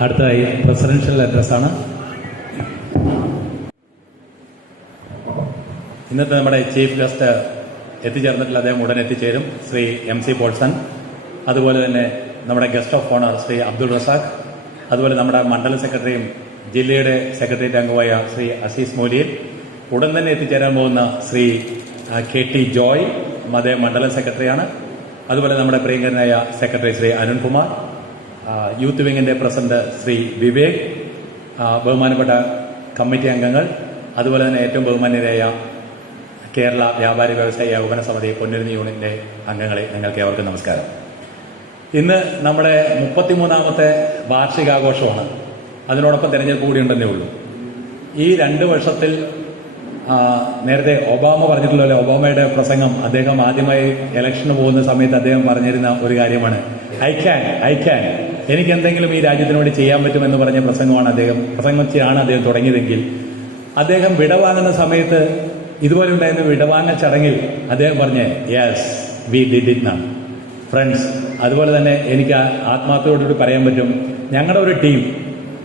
അടുത്തതായി പ്രസിഡൻഷ്യൽ അഡ്രസ്സാണ് ഇന്നത്തെ നമ്മുടെ ചീഫ് ഗസ്റ്റ് എത്തിച്ചേർന്നിട്ടുള്ള അദ്ദേഹം ഉടൻ എത്തിച്ചേരും ശ്രീ എം സി പോൾസൺ. അതുപോലെ തന്നെ നമ്മുടെ guest of honour Shri Abdul Razak. അതുപോലെ നമ്മുടെ മണ്ഡലം സെക്രട്ടറിയും ജില്ലയുടെ സെക്രട്ടേറിയറ്റ് അംഗമായ ശ്രീ അസീസ് മോലിയൻ. ഉടൻ തന്നെ എത്തിച്ചേരാൻ പോകുന്ന ശ്രീ കെ ടി ജോയ് അദ്ദേഹം മണ്ഡലം സെക്രട്ടറിയാണ് അതുപോലെ നമ്മുടെ പ്രിയങ്കരനായ സെക്രട്ടറി ശ്രീ അരുൺകുമാർ. യൂത്ത് വിങ്ങിന്റെ പ്രസിഡന്റ് ശ്രീ വിവേക് ബഹുമാനപ്പെട്ട കമ്മിറ്റി അംഗങ്ങൾ അതുപോലെ തന്നെ ഏറ്റവും ബഹുമാന്യരായ കേരള വ്യാപാരി വ്യവസായ ഏകോപന സമിതി പൊന്നുരുന്ന് യൂണിറ്റിന്റെ അംഗങ്ങളെ നിങ്ങൾക്ക് ഏവർക്കും നമസ്കാരം. ഇന്ന് നമ്മുടെ മുപ്പത്തിമൂന്നാമത്തെ വാർഷികാഘോഷമാണ്. അതിനോടൊപ്പം തെരഞ്ഞെടുപ്പ് കൂടി ഉണ്ടെന്നേ ഉള്ളൂ. ഈ രണ്ട് വർഷത്തിൽ നേരത്തെ ഒബാമ പറഞ്ഞിട്ടുള്ള ഒബാമയുടെ പ്രസംഗം അദ്ദേഹം ആദ്യമായി ഇലക്ഷന് പോകുന്ന സമയത്ത് അദ്ദേഹം പറഞ്ഞിരുന്ന ഒരു കാര്യമാണ്. ഐ ക്യാൻ ഐ ക്യാൻ എനിക്ക് എന്തെങ്കിലും ഈ രാജ്യത്തിന് വേണ്ടി ചെയ്യാൻ പറ്റുമെന്ന് പറഞ്ഞ പ്രസംഗമാണ് അദ്ദേഹം. പ്രസംഗിച്ചാണ് അദ്ദേഹം തുടങ്ങിയതെങ്കിൽ അദ്ദേഹം വിടവാങ്ങുന്ന സമയത്ത് ഇതുപോലെ ഉണ്ടായിരുന്ന വിടവാങ്ങ ചടങ്ങിൽ അദ്ദേഹം പറഞ്ഞ് യെസ് വി ഡിഡ് ഇറ്റ് നാം ഫ്രണ്ട്സ് അതുപോലെ തന്നെ എനിക്ക് ആത്മാർത്ഥയോടുകൂടി പറയാൻ പറ്റും. ഞങ്ങളുടെ ഒരു ടീം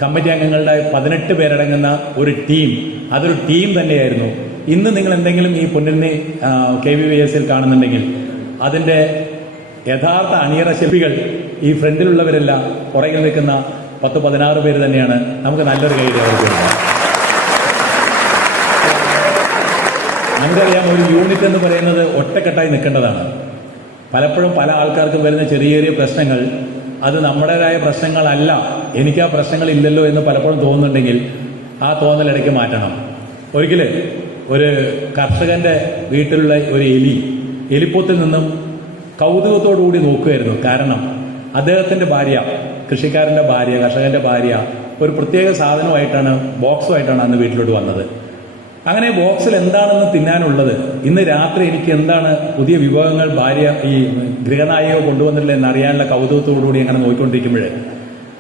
കമ്മിറ്റി അംഗങ്ങളുടെ പതിനെട്ട് പേരടങ്ങുന്ന ഒരു ടീം അതൊരു ടീം തന്നെയായിരുന്നു. ഇന്ന് നിങ്ങൾ എന്തെങ്കിലും ഈ പൊന്നിനെ കെ വി വി എസിൽ കാണുന്നുണ്ടെങ്കിൽ അതിന്റെ യഥാർത്ഥ അണിയറ ശില്പികൾ ഈ ഫ്രണ്ടിലുള്ളവരെല്ലാം പുറകിൽ നിൽക്കുന്ന പത്ത് പതിനാറ് പേര് തന്നെയാണ് നമുക്ക് നല്ലൊരു കൈയ്യടി അവർക്ക് നമുക്കറിയാം ഒരു യൂണിറ്റ് എന്ന് പറയുന്നത് ഒറ്റക്കെട്ടായി നിൽക്കേണ്ടതാണ്. പലപ്പോഴും പല ആൾക്കാർക്കും വരുന്ന ചെറിയ ചെറിയ പ്രശ്നങ്ങൾ അത് നമ്മുടേതായ പ്രശ്നങ്ങളല്ല. എനിക്ക് ആ പ്രശ്നങ്ങൾ ഇല്ലല്ലോ എന്ന് പലപ്പോഴും തോന്നുന്നുണ്ടെങ്കിൽ ആ തോന്നലിടയ്ക്ക് മാറ്റണം. ഒരിക്കൽ ഒരു കർഷകന്റെ വീട്ടിലുള്ള ഒരു എലി എലിപ്പൊത്തിൽ നിന്നും കൗതുകത്തോടുകൂടി നോക്കുമായിരുന്നു കാരണം അദ്ദേഹത്തിന്റെ ഭാര്യ കൃഷിക്കാരന്റെ ഭാര്യ കർഷകന്റെ ഭാര്യ ഒരു പ്രത്യേക സാധനമായിട്ടാണ് ബോക്സുമായിട്ടാണ് അന്ന് വീട്ടിലോട്ട് വന്നത്. അങ്ങനെ ബോക്സിൽ എന്താണെന്ന് തിന്നാനുള്ളത് ഇന്ന് രാത്രി എനിക്ക് എന്താണ് പുതിയ വിഭവങ്ങൾ ഭാര്യ ഈ ഗൃഹനായിക കൊണ്ടുവന്നിട്ടില്ല എന്ന് അറിയാനുള്ള കൗതുകത്തോടുകൂടി അങ്ങനെ നോക്കിക്കൊണ്ടിരിക്കുമ്പോഴേ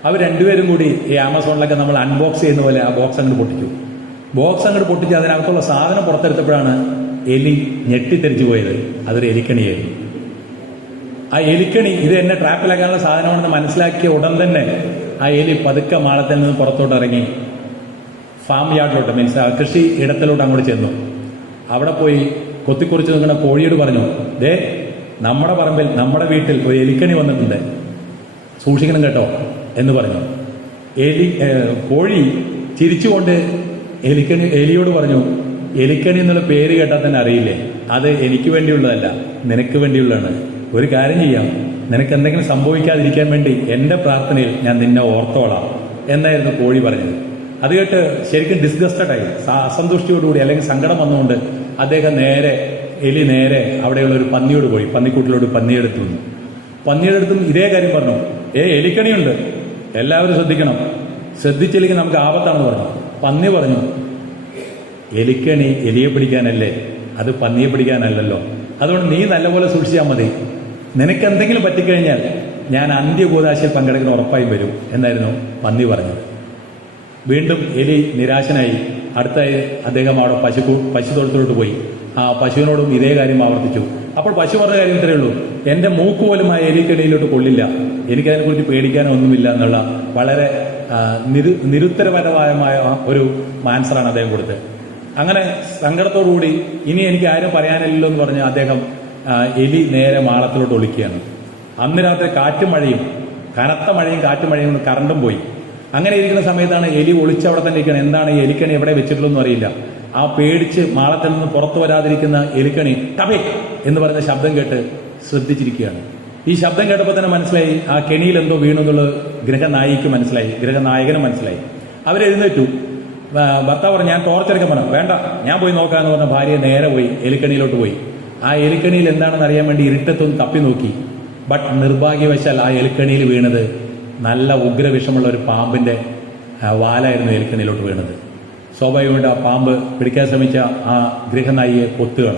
അവർ രണ്ടുപേരും കൂടി ഈ ആമസോണിലൊക്കെ നമ്മൾ അൺബോക്സ് ചെയ്യുന്ന പോലെ ആ ബോക്സ് അങ്ങോട്ട് പൊട്ടിച്ചു ബോക്സ് അങ്ങോട്ട് പൊട്ടിച്ച് അതിനകത്തുള്ള സാധനം പുറത്തെടുത്തപ്പോഴാണ് എലി ഞെട്ടിത്തെരിച്ചു പോയത്. അതൊരു എലിക്കണിയായിരുന്നു. ആ എലിക്കണി ഇത് എന്നെ ട്രാപ്പിലാക്കാനുള്ള സാധനമാണെന്ന് മനസ്സിലാക്കിയ ഉടൻ തന്നെ ആ എലി പതുക്കെ മാളത്തിൽ നിന്ന് പുറത്തോട്ട് ഇറങ്ങി. ഫാം യാർഡിലോട്ട് മീൻസ് കൃഷി ഇടത്തിലോട്ട് അങ്ങോട്ട് ചെന്നു. അവിടെ പോയി കൊത്തിക്കുറിച്ച് നിൽക്കുന്ന കോഴിയോട് പറഞ്ഞു ദേ നമ്മുടെ പറമ്പിൽ നമ്മുടെ വീട്ടിൽ ഒരു എലിക്കണി വന്നിട്ടുണ്ട്. സൂക്ഷിക്കണം കേട്ടോ എന്ന് പറഞ്ഞു. എലി കോഴി ചിരിച്ചുകൊണ്ട് എലിക്കണി എലിയോട് പറഞ്ഞു എലിക്കണി എന്നുള്ള പേര് കേട്ടാൽ തന്നെ അറിയില്ലേ? അത് എനിക്ക് വേണ്ടിയുള്ളതല്ല നിനക്ക് വേണ്ടിയുള്ളതാണ്. ഒരു കാര്യം ചെയ്യാം. നിനക്ക് എന്തെങ്കിലും സംഭവിക്കാതിരിക്കാൻ വേണ്ടി എന്റെ പ്രാർത്ഥനയിൽ ഞാൻ നിന്നെ ഓർത്തോളാം എന്നായിരുന്നു കോഴി പറഞ്ഞത്. അത് കേട്ട് ശരിക്കും ഡിസ്ഗസ്റ്റഡ് ആയി. സ- അസന്തുഷ്ടിയോടുകൂടി അല്ലെങ്കിൽ സങ്കടം വന്നുകൊണ്ട് അദ്ദേഹം നേരെ എലി നേരെ അവിടെയുള്ള ഒരു പന്നിയോട് പോയി. പന്നിക്കൂട്ടിലോട് പന്നിയെടുത്തു. വന്നു പന്നിയെടുത്തും ഇതേ കാര്യം പറഞ്ഞു. ഏ എലിക്കണിയുണ്ട്. എല്ലാവരും ശ്രദ്ധിക്കണം. ശ്രദ്ധിച്ചില്ലെങ്കിൽ നമുക്ക് ആപത്താണെന്ന് പറഞ്ഞു. പന്നി പറഞ്ഞു എലിക്കണി എലിയെ പിടിക്കാനല്ലേ? അത് പന്നിയെ പിടിക്കാനല്ലല്ലോ. അതുകൊണ്ട് നീ നല്ലപോലെ സൂക്ഷിച്ചാൽ മതി. നിനക്ക് എന്തെങ്കിലും പറ്റിക്കഴിഞ്ഞാൽ ഞാൻ അന്ത്യകൂതാശയിൽ പങ്കെടുക്കുന്ന ഉറപ്പായി വരും എന്നായിരുന്നു പന്നി പറഞ്ഞത്. വീണ്ടും എലി നിരാശനായി അടുത്തായി അദ്ദേഹം അവിടെ പശു പശു തൊഴുത്തോട്ട് പോയി. ആ പശുവിനോടും ഇതേ കാര്യം ആവർത്തിച്ചു. അപ്പോൾ പശു പറഞ്ഞ കാര്യം ഇത്രയേ ഉള്ളൂ. എന്റെ മൂക്ക് പോലും ആ എലിക്കടിയിലോട്ട് കൊള്ളില്ല. എനിക്കതിനെക്കുറിച്ച് പേടിക്കാനോ ഒന്നുമില്ല എന്നുള്ള വളരെ നിരു നിരുത്തരപരമായ ഒരു ആൻസറാണ് അദ്ദേഹം കൊടുത്തത്. അങ്ങനെ സങ്കടത്തോടുകൂടി ഇനി എനിക്ക് ആരും പറയാനില്ലല്ലോ എന്ന് പറഞ്ഞ് അദ്ദേഹം എലി നേരെ മാളത്തിലോട്ട് ഒളിക്കുകയാണ്. അന്ന് രാത്രി കാറ്റും മഴയും കനത്ത മഴയും കാറ്റും മഴയും കൊണ്ട് കറണ്ടും പോയി. അങ്ങനെ ഇരിക്കുന്ന സമയത്താണ് എലി ഒളിച്ചവിടെ തന്നെ ഇരിക്കണം എന്താണ് ഈ എലിക്കണി എവിടെ വെച്ചിട്ടുള്ളതെന്ന് അറിയില്ല. ആ പേടിച്ച് മാളത്തിൽ നിന്ന് പുറത്തു വരാതിരിക്കുന്ന എലിക്കണി ടബേ എന്ന് പറയുന്ന ശബ്ദം കേട്ട് ശ്രദ്ധിച്ചിരിക്കുകയാണ്. ഈ ശബ്ദം കേട്ടപ്പോൾ തന്നെ മനസ്സിലായി ആ കെണിയിൽ എന്തോ വീണു എന്നുള്ളത് ഗ്രഹനായിക്ക് മനസ്സിലായി ഗ്രഹനായകനും മനസ്സിലായി. അവരെഴുന്നേറ്റു ഭർത്താവ് പറഞ്ഞു ഞാൻ ടോർച്ചെടുക്കാൻ പറഞ്ഞു. വേണ്ട ഞാൻ പോയി നോക്കാന്ന് പറഞ്ഞ ഭാര്യ നേരെ പോയി എലിക്കണിയിലോട്ട് പോയി. ആ എലിക്കണിയിൽ എന്താണെന്ന് അറിയാൻ വേണ്ടി ഇരുട്ടത്തൊന്ന് തപ്പി നോക്കി. ബട്ട് നിർഭാഗ്യവശാൽ ആ എലിക്കണിയിൽ വീണത് നല്ല ഉഗ്രവിഷമുള്ള ഒരു പാമ്പിന്റെ വാലായിരുന്നു എലിക്കണിയിലോട്ട് വീണത്. സ്വാഭാവികമായിട്ട് ആ പാമ്പ് പിടിക്കാൻ ശ്രമിച്ച ആ ഗൃഹനായിയെ കൊത്തുകയാണ്.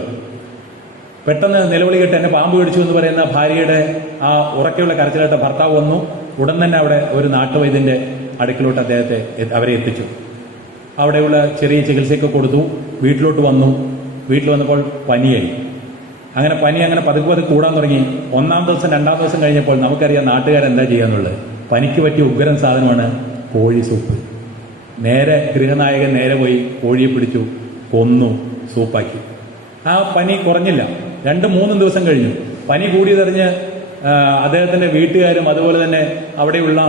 പെട്ടെന്ന് നിലവിളി കേട്ട് എന്നെ പാമ്പ് പിടിച്ചു എന്ന് പറയുന്ന ഭാര്യയുടെ ആ ഉറക്കെയുള്ള കരച്ചിലായിട്ട് ഭർത്താവ് വന്നു. ഉടൻ തന്നെ അവിടെ ഒരു നാട്ടുവൈദ്യന്റെ അടുക്കിലോട്ട് അദ്ദേഹത്തെ അവരെ എത്തിച്ചു. അവിടെയുള്ള ചെറിയ ചികിത്സയൊക്കെ കൊടുത്തു. വീട്ടിലോട്ട് വന്നു. വീട്ടിൽ വന്നപ്പോൾ പനിയായി. അങ്ങനെ പനി അങ്ങനെ പതുക്കെ പതുക്കെ കൂടാൻ തുടങ്ങി. ഒന്നാം ദിവസം രണ്ടാം ദിവസം കഴിഞ്ഞപ്പോൾ നമുക്കറിയാം നാട്ടുകാരെന്താ ചെയ്യാന്നുള്ളത്. പനിക്ക് പറ്റിയ ഉഗ്രൻ സാധനമാണ് കോഴി സൂപ്പ്. നേരെ ഗൃഹനായകൻ നേരെ പോയി കോഴിയെ പിടിച്ചു കൊന്നു സൂപ്പാക്കി. ആ പനി കുറഞ്ഞില്ല. രണ്ടും മൂന്നും ദിവസം കഴിഞ്ഞു. പനി കൂടിയതറിഞ്ഞ് അദ്ദേഹത്തിന്റെ വീട്ടുകാരും അതുപോലെ തന്നെ അവിടെയുള്ള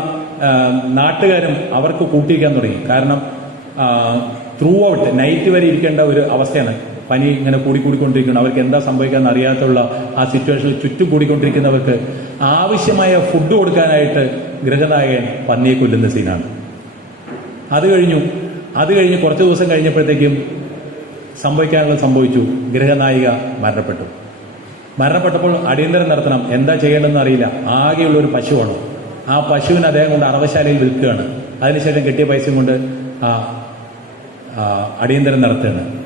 നാട്ടുകാരും അവർക്ക് കൂട്ടിയിരിക്കാൻ തുടങ്ങി. കാരണം ത്രൂ ഔട്ട് നൈറ്റ് വരെ ഇരിക്കേണ്ട ഒരു അവസ്ഥയാണ്. പനി ഇങ്ങനെ കൂടിക്കൂടിക്കൊണ്ടിരിക്കുന്നു. അവർക്ക് എന്താ സംഭവിക്കാൻ അറിയാത്തുള്ള ആ സിറ്റുവേഷനിൽ ചുറ്റും കൂടിക്കൊണ്ടിരിക്കുന്നവർക്ക് ആവശ്യമായ ഫുഡ് കൊടുക്കാനായിട്ട് ഗൃഹനായകൻ പന്നിയെ കൊല്ലുന്ന സീനാണ് അത് കഴിഞ്ഞു. അത് കഴിഞ്ഞ് കുറച്ച് ദിവസം കഴിഞ്ഞപ്പോഴത്തേക്കും സംഭവിക്കാനുള്ളത് സംഭവിച്ചു. ഗൃഹനായിക മരണപ്പെട്ടു. മരണപ്പെട്ടപ്പോൾ അടിയന്തരം നടത്തണം. എന്താ ചെയ്യേണ്ടതെന്ന് അറിയില്ല. ആകെയുള്ള ഒരു പശുവാണ്. ആ പശുവിനെ അദ്ദേഹം കൊണ്ട് അറവശാലയിൽ വിൽക്കുകയാണ്. അതിനുശേഷം കിട്ടിയ പൈസയും കൊണ്ട് അടിയന്തരം നടത്തുകയാണ്.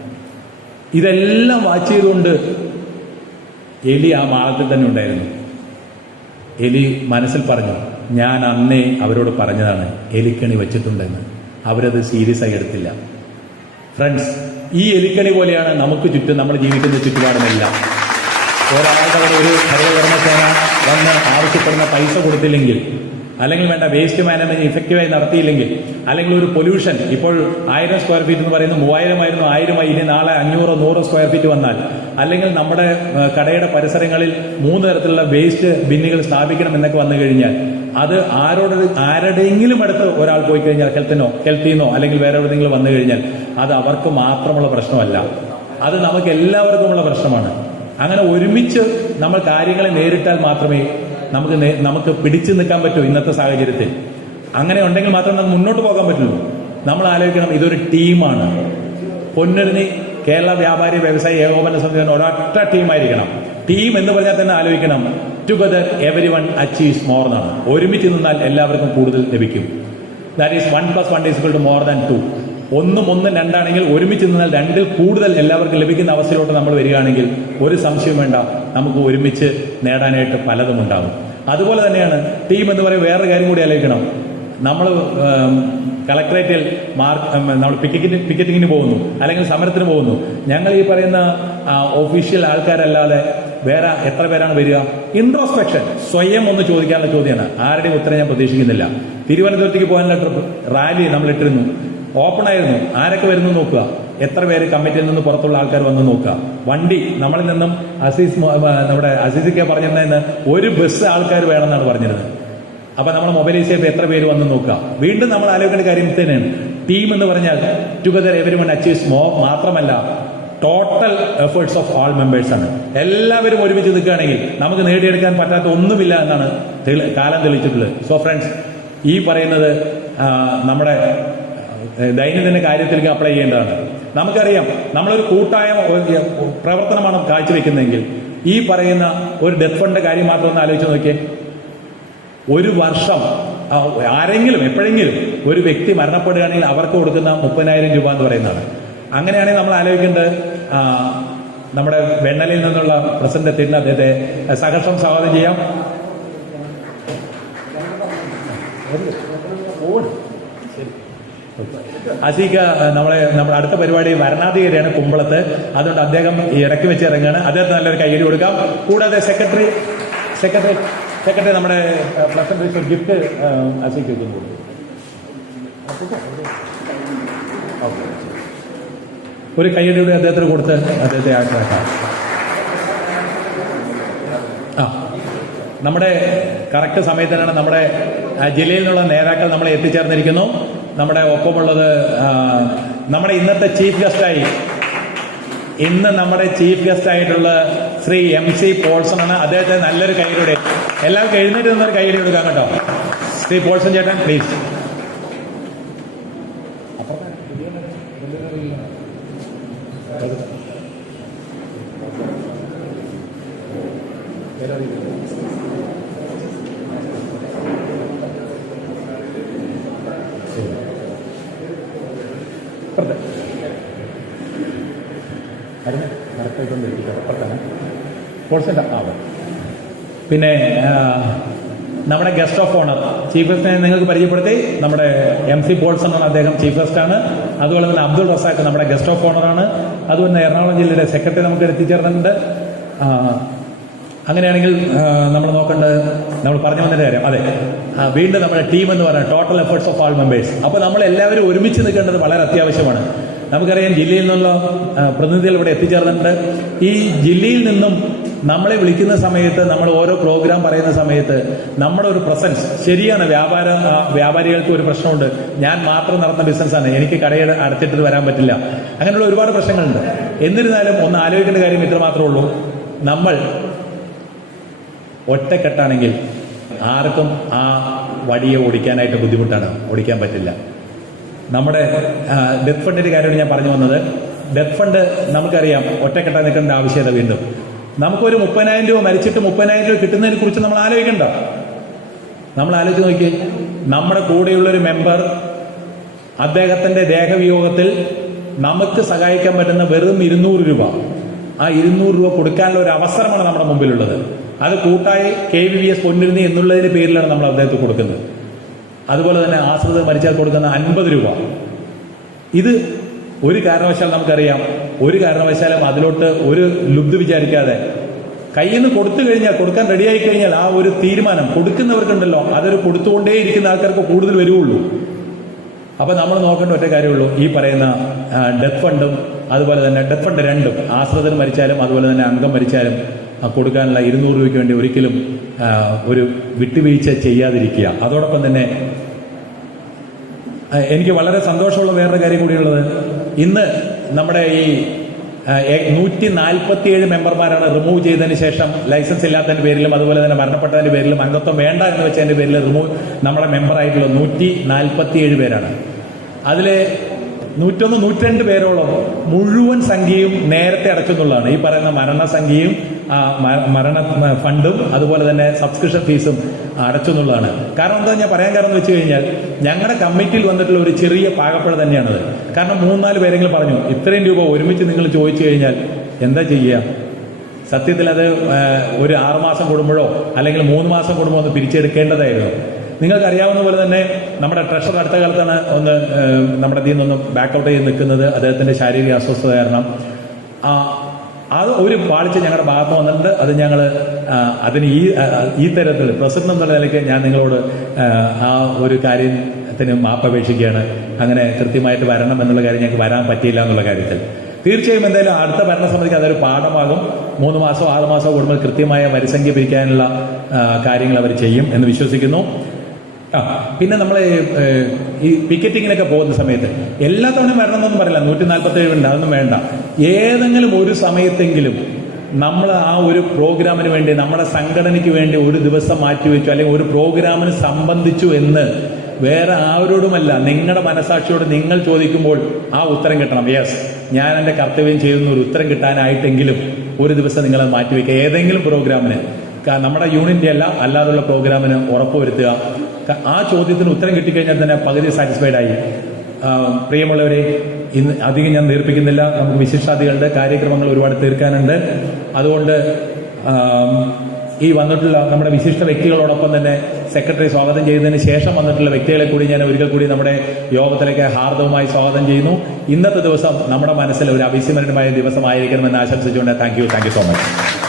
ഇതെല്ലാം വാച്ച് ചെയ്തുകൊണ്ട് എലി ആ മാളത്തിൽ തന്നെ ഉണ്ടായിരുന്നു. എലി മനസ്സിൽ പറഞ്ഞു ഞാൻ അന്നേ അവരോട് പറഞ്ഞതാണ് എലിക്കണി വെച്ചിട്ടുണ്ടെന്ന്. അവരത് സീരിയസ് ആയി എടുത്തില്ല. ഫ്രണ്ട്സ് ഈ എലിക്കണി പോലെയാണ് നമുക്ക് ചുറ്റും നമ്മൾ ജീവിക്കുന്ന ചുറ്റുപാടുമെല്ലാം. ഒരാളുടെ ഒരു ഹരിതകർമ്മസേന വന്ന് ആവശ്യപ്പെടുന്ന പൈസ കൊടുത്തില്ലെങ്കിൽ അല്ലെങ്കിൽ വേണ്ട വേസ്റ്റ് മാനേജ്മെന്റ് ഇഫക്റ്റീവായി നടത്തിയില്ലെങ്കിൽ അല്ലെങ്കിൽ ഒരു പൊല്യൂഷൻ ഇപ്പോൾ ആയിരം സ്ക്വയർ ഫീറ്റ് എന്ന് പറയുന്നത് മൂവായിരമായിരുന്നു ആയിരമായി ഇനി നാളെ അഞ്ഞൂറോ നൂറോ സ്ക്വയർ ഫീറ്റ് വന്നാൽ അല്ലെങ്കിൽ നമ്മുടെ കടയുടെ പരിസരങ്ങളിൽ മൂന്ന് തരത്തിലുള്ള വേസ്റ്റ് ബിന്നുകൾ സ്ഥാപിക്കണം എന്നൊക്കെ വന്നു കഴിഞ്ഞാൽ അത് ആരോട് ആരുടെയെങ്കിലും അടുത്ത് ഒരാൾ പോയി കഴിഞ്ഞാൽ ഹെൽത്തിനോ ഹെൽത്തിന്നോ അല്ലെങ്കിൽ വേറെ എവിടെയെങ്കിലും വന്നു കഴിഞ്ഞാൽ അത് അവർക്ക് മാത്രമുള്ള പ്രശ്നമല്ല. അത് നമുക്ക് എല്ലാവർക്കുമുള്ള പ്രശ്നമാണ്. അങ്ങനെ ഒരുമിച്ച് നമ്മൾ കാര്യങ്ങളെ നേരിട്ടാൽ മാത്രമേ നമുക്ക് നമുക്ക് പിടിച്ചു നിൽക്കാൻ പറ്റൂ ഇന്നത്തെ സാഹചര്യത്തിൽ. അങ്ങനെ ഉണ്ടെങ്കിൽ മാത്രമേ നമുക്ക് മുന്നോട്ട് പോകാൻ പറ്റുള്ളൂ. നമ്മൾ ആലോചിക്കണം ഇതൊരു ടീമാണ്. പൊന്നൊരുന്നി കേരള വ്യാപാരി വ്യവസായി ഏകോപന സമിതി ഒരൊറ്റ ടീമായിരിക്കണം. ടീം എന്ന് പറഞ്ഞാൽ തന്നെ ആലോചിക്കണം. Together every one achieves more എന്നാണ്. ഒരുമിച്ച് നിന്നാൽ എല്ലാവർക്കും കൂടുതൽ ലഭിക്കും. That is one plus one is two more than two ഒന്നും ഒന്നും രണ്ടാണെങ്കിൽ ഒരുമിച്ച് നിന്നാൽ രണ്ടിൽ കൂടുതൽ എല്ലാവർക്കും ലഭിക്കുന്ന അവസ്ഥയിലോട്ട് നമ്മൾ വരികയാണെങ്കിൽ ഒരു സംശയം വേണ്ട. നമുക്ക് ഒരുമിച്ച് നേടാനായിട്ട് പലതും ഉണ്ടാകും. അതുപോലെ തന്നെയാണ് ടീം എന്ന് പറയുന്ന വേറൊരു കാര്യം കൂടി ആലോചിക്കണം. നമ്മൾ കളക്ടറേറ്റിൽ മാർക്ക് നമ്മൾ പിക്കറ്റിന് പിക്കറ്റിങ്ങിന് പോകുന്നു. അല്ലെങ്കിൽ സമരത്തിന് പോകുന്നു. ഞങ്ങൾ ഈ പറയുന്ന ഒഫീഷ്യൽ ആൾക്കാരല്ലാതെ വേറെ എത്ര പേരാണ് വരിക? ഇൻട്രോസ്പെക്ഷൻ സ്വയം ഒന്ന് ചോദിക്കാനുള്ള ചോദ്യമാണ്. ആരുടെയും ഉത്തരം ഞാൻ പ്രതീക്ഷിക്കുന്നില്ല. തിരുവനന്തപുരത്തേക്ക് പോകാനുള്ള ട്രിപ്പ്. റാലി നമ്മൾ ഇട്ടിരുന്നു. ഓപ്പൺ ആയിരുന്നു. ആരൊക്കെ വരുന്നു നോക്കുക. എത്ര പേര് കമ്മിറ്റിയിൽ നിന്ന് പുറത്തുള്ള ആൾക്കാർ വന്ന് നോക്കുക. വണ്ടി നമ്മളിൽ നിന്നും അസീസ് നമ്മുടെ അസീസിക്ക പറഞ്ഞിരുന്നതെന്ന് ഒരു ബസ് ആൾക്കാർ വേണമെന്നാണ് പറഞ്ഞിരുന്നത്. അപ്പൊ നമ്മൾ മൊബൈലൈസ് ചെയ്യുമ്പോൾ എത്ര പേര് വന്ന് നോക്കുക. വീണ്ടും നമ്മൾ ആലോചിക്കേണ്ട കാര്യം തന്നെയാണ് ടീം എന്ന് പറഞ്ഞാൽ together every one achieves more മാത്രമല്ല total efforts of all members ആണ്. എല്ലാവരും ഒരുമിച്ച് നിൽക്കുകയാണെങ്കിൽ നമുക്ക് നേടിയെടുക്കാൻ പറ്റാത്ത ഒന്നുമില്ല എന്നാണ് കാലം തെളിച്ചിട്ടുള്ളത് സോ ഫ്രണ്ട്സ് ഈ പറയുന്നത് നമ്മുടെ ദൈനംദിന കാര്യത്തിലേക്ക് അപ്ലൈ ചെയ്യേണ്ടതാണ്. നമുക്കറിയാം നമ്മളൊരു കൂട്ടായ പ്രവർത്തനമാണ് കാഴ്ചവെക്കുന്നതെങ്കിൽ ഈ പറയുന്ന ഒരു ഡെത്ത് ഫണ്ട് കാര്യം മാത്രം ഒന്ന് ആലോചിച്ച് നോക്കിയേ. ഒരു വർഷം ആരെങ്കിലും എപ്പോഴെങ്കിലും ഒരു വ്യക്തി മരണപ്പെടുകയാണെങ്കിൽ അവർക്ക് കൊടുക്കുന്ന മുപ്പതിനായിരം രൂപ എന്ന് പറയുന്നതാണ്. അങ്ങനെയാണെങ്കിൽ നമ്മൾ ആലോചിക്കേണ്ടത്. നമ്മുടെ വെണ്ണലിൽ നിന്നുള്ള പ്രസിഡന്റ് എത്തിയിട്ട് അദ്ദേഹത്തെ. സഹർഷം സ്വാഗതം ചെയ്യാം. അസീക നമ്മളെ നമ്മുടെ അടുത്ത പരിപാടി വരണാധികാരിയാണ് കുമ്പളത്ത്. അതുകൊണ്ട് അദ്ദേഹം ഇടയ്ക്ക് വെച്ച് ഇറങ്ങുകയാണ് അദ്ദേഹത്തിന് നല്ലൊരു കൈയ്യടി കൊടുക്കാം. കൂടാതെ സെക്രട്ടറി സെക്രട്ടറി സെക്രട്ടറി നമ്മുടെ പ്ലസ് ഗിഫ്റ്റ് അസീക്ക് വെക്കുന്നു. ഒരു കൈയ്യടി കൂടി അദ്ദേഹത്തിന് കൊടുത്ത് അദ്ദേഹത്തെ ആക്കാം ആ നമ്മുടെ കറക്റ്റ് സമയത്തിനാണ് നമ്മുടെ ജില്ലയിലുള്ള നേതാക്കൾ നമ്മളെ എത്തിച്ചേർന്നിരിക്കുന്നു. നമ്മുടെ ഒപ്പമുള്ളത് നമ്മുടെ ഇന്നത്തെ ചീഫ് ഗസ്റ്റായി ഇന്ന് നമ്മുടെ ചീഫ് ഗസ്റ്റ് ആയിട്ടുള്ള ശ്രീ എം സി പോൾസൺ ആണ് അദ്ദേഹത്തെ നല്ലൊരു കൈയിലൂടെ എല്ലാവർക്കും എഴുന്നേറ്റ് നിന്നൊരു കൈയ്യടി കൊടുക്കാം കേട്ടോ. ശ്രീ പോൾസൺ ചേട്ടൻ പ്ലീസ് അപ്പുറത്ത്. പിന്നെ നമ്മുടെ ഗസ്റ്റ് ഓഫ് ഓണർ ചീഫ് ഗസ്റ്റിനെ നിങ്ങൾക്ക് പരിചയപ്പെടുത്തി. നമ്മുടെ എം സി പോൾസൺ ആണ് അദ്ദേഹം ചീഫ് ഗസ്റ്റ് ആണ്. അതുപോലെ തന്നെ അബ്ദുൾ റസാഖ് നമ്മുടെ ഗസ്റ്റ് ഓഫ് ഓണർ ആണ്. അതുപോലെ തന്നെ എറണാകുളം ജില്ലയുടെ സെക്രട്ടറി നമുക്ക് എത്തിച്ചേർന്നിട്ടുണ്ട് അങ്ങനെയാണെങ്കിൽ നമ്മൾ നോക്കേണ്ടത് നമ്മൾ പറഞ്ഞു വന്നതിന്റെ കാര്യം. അതെ വീണ്ടും നമ്മുടെ ടീം എന്ന് പറയുന്നത് total efforts of all members അപ്പോൾ നമ്മൾ എല്ലാവരും ഒരുമിച്ച് നിൽക്കേണ്ടത് വളരെ അത്യാവശ്യമാണ്. നമുക്കറിയാം ജില്ലയിൽ നിന്നുള്ള പ്രതിനിധികൾ ഇവിടെ എത്തിച്ചേർന്നിട്ടുണ്ട്. ഈ ജില്ലയിൽ നിന്നും നമ്മളെ വിളിക്കുന്ന സമയത്ത് നമ്മൾ ഓരോ പ്രോഗ്രാം പറയുന്ന സമയത്ത് നമ്മുടെ ഒരു പ്രസൻസ് ശരിയാണ് വ്യാപാര വ്യാപാരികൾക്ക് ഒരു പ്രശ്നമുണ്ട്. ഞാൻ മാത്രം നടന്ന ബിസിനസ്സാണ് എനിക്ക് കടയിൽ അടച്ചിട്ട് വരാൻ പറ്റില്ല. അങ്ങനെയുള്ള ഒരുപാട് പ്രശ്നങ്ങളുണ്ട്. എന്നിരുന്നാലും ഒന്ന് ആലോചിക്കേണ്ട കാര്യം ഇത്ര മാത്രമേ ഉള്ളൂ. നമ്മൾ ഒറ്റക്കെട്ടാണെങ്കിൽ ആർക്കും ആ വടിയെ ഓടിക്കാനായിട്ട് ബുദ്ധിമുട്ടാണ്. ഓടിക്കാൻ പറ്റില്ല. നമ്മുടെ ഡെത്ത് ഫണ്ടിന്റെ കാര്യമാണ് ഞാൻ പറഞ്ഞു വന്നത് ഡെത്ത് ഫണ്ട് നമുക്കറിയാം ഒറ്റക്കെട്ടാൻ നിൽക്കേണ്ട ആവശ്യകത വീണ്ടും. നമുക്കൊരു മുപ്പതിനായിരം രൂപ മരിച്ചിട്ട് മുപ്പതിനായിരം രൂപ കിട്ടുന്നതിനെ കുറിച്ച് നമ്മൾ ആലോചിക്കണ്ട. നമ്മൾ ആലോചിച്ച് നോക്കി നമ്മുടെ കൂടെയുള്ളൊരു മെമ്പർ അദ്ദേഹത്തിന്റെ ദേഹവിയോഗത്തിൽ നമുക്ക് സഹായിക്കാൻ പറ്റുന്ന വെറും ഇരുന്നൂറ് രൂപ. ആ ഇരുന്നൂറ് രൂപ കൊടുക്കാനുള്ള ഒരു അവസരമാണ് നമ്മുടെ മുമ്പിലുള്ളത്. അത് കൂട്ടായി കെ വി വി എസ് പൊന്നിരുന്നി എന്നുള്ളതിന്റെ പേരിലാണ് നമ്മൾ അദ്ദേഹത്തിന് കൊടുക്കുന്നത്. അതുപോലെ തന്നെ ആശ്രിത മരിച്ചാൽ കൊടുക്കുന്ന അൻപത് രൂപ. ഇത് ഒരു കാരണവശാൽ നമുക്കറിയാം. ഒരു കാരണവശാലും അതിലോട്ട് ഒരു ലുബ്ധ വിചാരിക്കാതെ കയ്യിൽ നിന്ന് കൊടുത്തു കഴിഞ്ഞാൽ കൊടുക്കാൻ റെഡിയായി കഴിഞ്ഞാൽ ആ ഒരു തീരുമാനം കൊടുക്കുന്നവർക്കുണ്ടല്ലോ. അതൊരു കൊടുത്തുകൊണ്ടേ ഇരിക്കുന്ന ആൾക്കാർക്ക് കൂടുതൽ വരുവുള്ളൂ. അപ്പൊ നമ്മൾ നോക്കേണ്ട ഒറ്റ കാര്യമുള്ളൂ. ഈ പറയുന്ന ഡെത്ത് ഫണ്ടും അതുപോലെ തന്നെ ഡെത്ത് ഫണ്ട് രണ്ടും ആശ്രിതൻ മരിച്ചാലും അതുപോലെ തന്നെ അംഗം മരിച്ചാലും കൊടുക്കാനുള്ള ഇരുന്നൂറ് രൂപയ്ക്ക് വേണ്ടി ഒരിക്കലും ഒരു വിട്ടുവീഴ്ച ചെയ്യാതിരിക്കുക. അതോടൊപ്പം തന്നെ എനിക്ക് വളരെ സന്തോഷമുള്ള വേറൊരു കാര്യം കൂടിയുള്ളത്. ഇന്ന് നമ്മുടെ ഈ നൂറ്റി നാൽപ്പത്തിയേഴ് മെമ്പർമാരാണ് റിമൂവ് ചെയ്തതിന് ശേഷം ലൈസൻസ് ഇല്ലാത്തതിന്റെ പേരിലും അതുപോലെ തന്നെ മരണപ്പെട്ടതിന്റെ പേരിലും അംഗത്വം വേണ്ട എന്ന് വെച്ചതിന്റെ പേരിൽ റിമൂവ് നമ്മുടെ മെമ്പറായിട്ടുള്ള നൂറ്റി നാൽപ്പത്തിയേഴ് പേരാണ്. അതിലെ നൂറ്റൊന്ന് നൂറ്റിരണ്ട് പേരോളം മുഴുവൻ സംഖ്യയും നേരത്തെ അടച്ചെന്നുള്ളതാണ്. ഈ പറയുന്ന മരണസംഖ്യയും മരണ ഫണ്ടും അതുപോലെ തന്നെ സബ്സ്ക്രിപ്ഷൻ ഫീസും അടച്ചെന്നുള്ളതാണ്. കാരണം എന്താ ഞാൻ പറയാൻ കാരണം എന്ന് വെച്ച് കഴിഞ്ഞാൽ ഞങ്ങളുടെ കമ്മിറ്റിയിൽ വന്നിട്ടുള്ള ഒരു ചെറിയ പാകപ്പഴ തന്നെയാണത്. കാരണം മൂന്നാൽ പേരെങ്കിലും പറഞ്ഞു ഇത്രയും രൂപ ഒരുമിച്ച് നിങ്ങൾ ചോദിച്ചു കഴിഞ്ഞാൽ എന്താ ചെയ്യുക സത്യത്തിൽ അത് ഒരു ആറുമാസം കൂടുമ്പോഴോ അല്ലെങ്കിൽ മൂന്ന് മാസം കൂടുമ്പോൾ ഒന്ന് പിരിച്ചെടുക്കേണ്ടതായിരുന്നു. നിങ്ങൾക്ക് അറിയാവുന്ന പോലെ തന്നെ നമ്മുടെ ട്രഷർ അടുത്ത കാലത്താണ് ഒന്ന് നമ്മുടെ ഇതിൽ നിന്നൊന്ന് ബാക്കൗട്ട് ചെയ്ത് നിൽക്കുന്നത്. അദ്ദേഹത്തിന്റെ ശാരീരിക അസ്വസ്ഥത കാരണം. അത് ഒരു പാളിച്ച ഞങ്ങളുടെ ഭാഗത്ത് വന്നിട്ടുണ്ട്. അത് ഞങ്ങൾ അതിന് ഈ ഈ തരത്തിൽ പ്രസിഡന്റ് എന്നുള്ള നിലയ്ക്ക് ഞാൻ നിങ്ങളോട് ആ, ഒരു കാര്യത്തിന് മാപ്പപേക്ഷിക്കുകയാണ് അങ്ങനെ കൃത്യമായിട്ട് വരണം എന്നുള്ള കാര്യം ഞങ്ങൾക്ക് വരാൻ പറ്റിയില്ല എന്നുള്ള കാര്യത്തിൽ. തീർച്ചയായും എന്തായാലും അടുത്ത ഭരണസമിതിക്ക് അതൊരു പാഠമാകും. മൂന്ന് മാസം ആറ് മാസമോ കൂടുമ്പോൾ കൃത്യമായ വരിസംഖ്യ പിരിക്കാനുള്ള കാര്യങ്ങൾ അവർ ചെയ്യും എന്ന് വിശ്വസിക്കുന്നു. ആ പിന്നെ നമ്മൾ ഈ പിക്കറ്റിങ്ങിനൊക്കെ പോകുന്ന സമയത്ത് എല്ലാ തവണയും വരണമെന്നൊന്നും പറയില്ല. നൂറ്റി നാൽപ്പത്തി ഏഴ് ഉണ്ട് അതൊന്നും വേണ്ട. ഏതെങ്കിലും ഒരു സമയത്തെങ്കിലും നമ്മൾ ആ ഒരു പ്രോഗ്രാമിന് വേണ്ടി നമ്മുടെ സംഘടനയ്ക്ക് വേണ്ടി ഒരു ദിവസം മാറ്റിവെച്ചു അല്ലെങ്കിൽ ഒരു പ്രോഗ്രാമിന് സംബന്ധിച്ചു എന്ന് വേറെ ആരോടുമല്ല നിങ്ങളുടെ മനസാക്ഷിയോട് നിങ്ങൾ ചോദിക്കുമ്പോൾ ആ ഉത്തരം കിട്ടണം. യെസ് ഞാൻ എന്റെ കർത്തവ്യം ചെയ്യുന്ന ഒരു ഉത്തരം കിട്ടാനായിട്ടെങ്കിലും ഒരു ദിവസം നിങ്ങൾ മാറ്റിവെക്കുക. ഏതെങ്കിലും പ്രോഗ്രാമിന്. നമ്മുടെ യൂണിറ്റ് അല്ല അല്ലാതുള്ള പ്രോഗ്രാമിന് ഉറപ്പുവരുത്തുക. ആ ചോദ്യത്തിന് ഉത്തരം കിട്ടിക്കഴിഞ്ഞാൽ തന്നെ പകുതി സാറ്റിസ്ഫൈഡ് ആയി. പ്രിയമുള്ളവരെ ഇന്ന് അധികം ഞാൻ നീർപ്പിക്കുന്നില്ല. നമുക്ക് വിശിഷ്ടാദികളുടെ കാര്യക്രമങ്ങൾ ഒരുപാട് തീർക്കാനുണ്ട്. അതുകൊണ്ട് ഈ വന്നിട്ടുള്ള നമ്മുടെ വിശിഷ്ട വ്യക്തികളോടൊപ്പം തന്നെ സെക്രട്ടറി സ്വാഗതം ചെയ്തതിന് ശേഷം വന്നിട്ടുള്ള വ്യക്തികളെ കൂടി ഞാൻ ഒരിക്കൽ കൂടി നമ്മുടെ യോഗത്തിലേക്ക് ഹാർദവുമായി സ്വാഗതം ചെയ്യുന്നു. ഇന്നത്തെ ദിവസം നമ്മുടെ മനസ്സിൽ ഒരു അവിസ്മരണമായ ദിവസമായിരിക്കണമെന്ന് ആശംസിച്ചുകൊണ്ട് thank you thank you so much